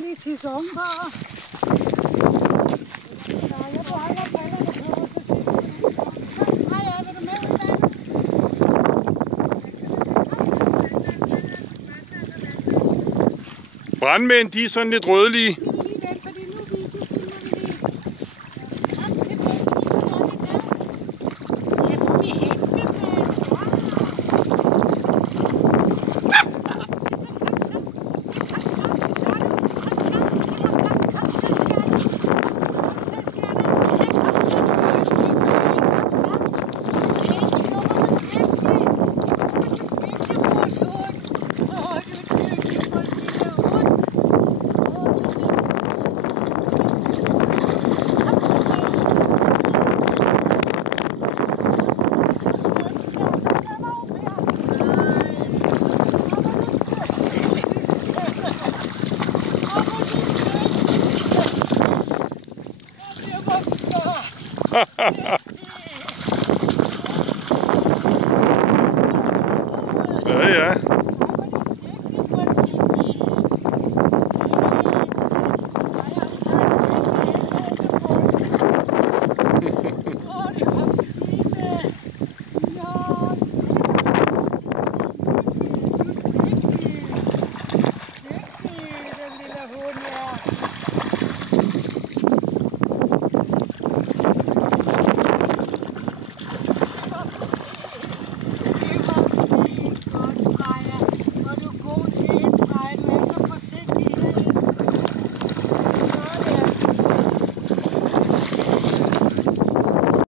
lige tisse om på. Jeg tror aldrig, at brillerne på. Så Maja, vil du med ud af det? Brandmænd, de er sådan lidt rødlige. Ha ha ha!